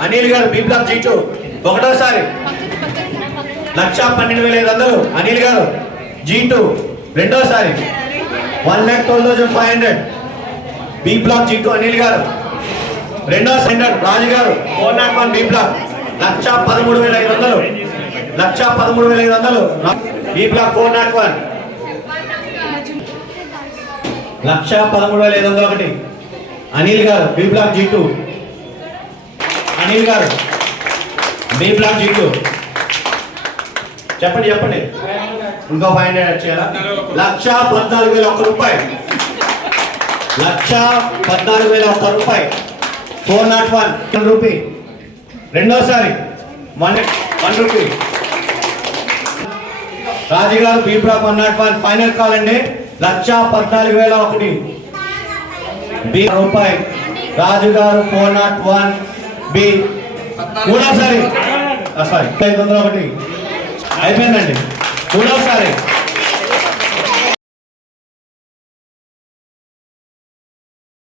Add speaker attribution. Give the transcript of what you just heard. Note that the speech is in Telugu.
Speaker 1: అనిల్ గారు బి బ్లాక్ జీటు ఒకటోసారి. లక్ష పన్నెండు వేల ఐదు వందలు. అనిల్ గారు జీటు. రెండోసారి. One lakh twelve thousand five hundred. B block G two Anil గారు. రెండో సెంటర్ రాజు గారు four nought one B block లక్ష పదమూడు వేల ఐదు వందలు. లక్ష పదమూడు వేల ఐదు వందలు. B block four nought one. లక్ష పదమూడు వేల ఐదు వందలు ఒకటి. అనిల్ గారు B block G two Anil గారు మీ బ్లాక్ జీ టూ చెప్పండి చెప్పండి. ఇంకో ఫైవ్ హండ్రెడ్ వచ్చేయాలా లక్ష పద్నాలుగు వేల ఒక్క రూపాయి. లక్ష పద్నాలుగు వేల ఒక్క రూపాయి. ఫోర్ నాట్ వన్ రూపీ రెండోసారి. వన్ వన్ రూపీ రాజుగారు B block one nought one final call అండి. లక్ష పద్నాలుగు వేల ఒకటి. బి రూపాయి. రాజుగారు ఫోర్ నాట్ వన్ బి మూడోసారి సారీ ఐదు వందల ఒకటి. అయిపోయిందండి. మూడోసారి.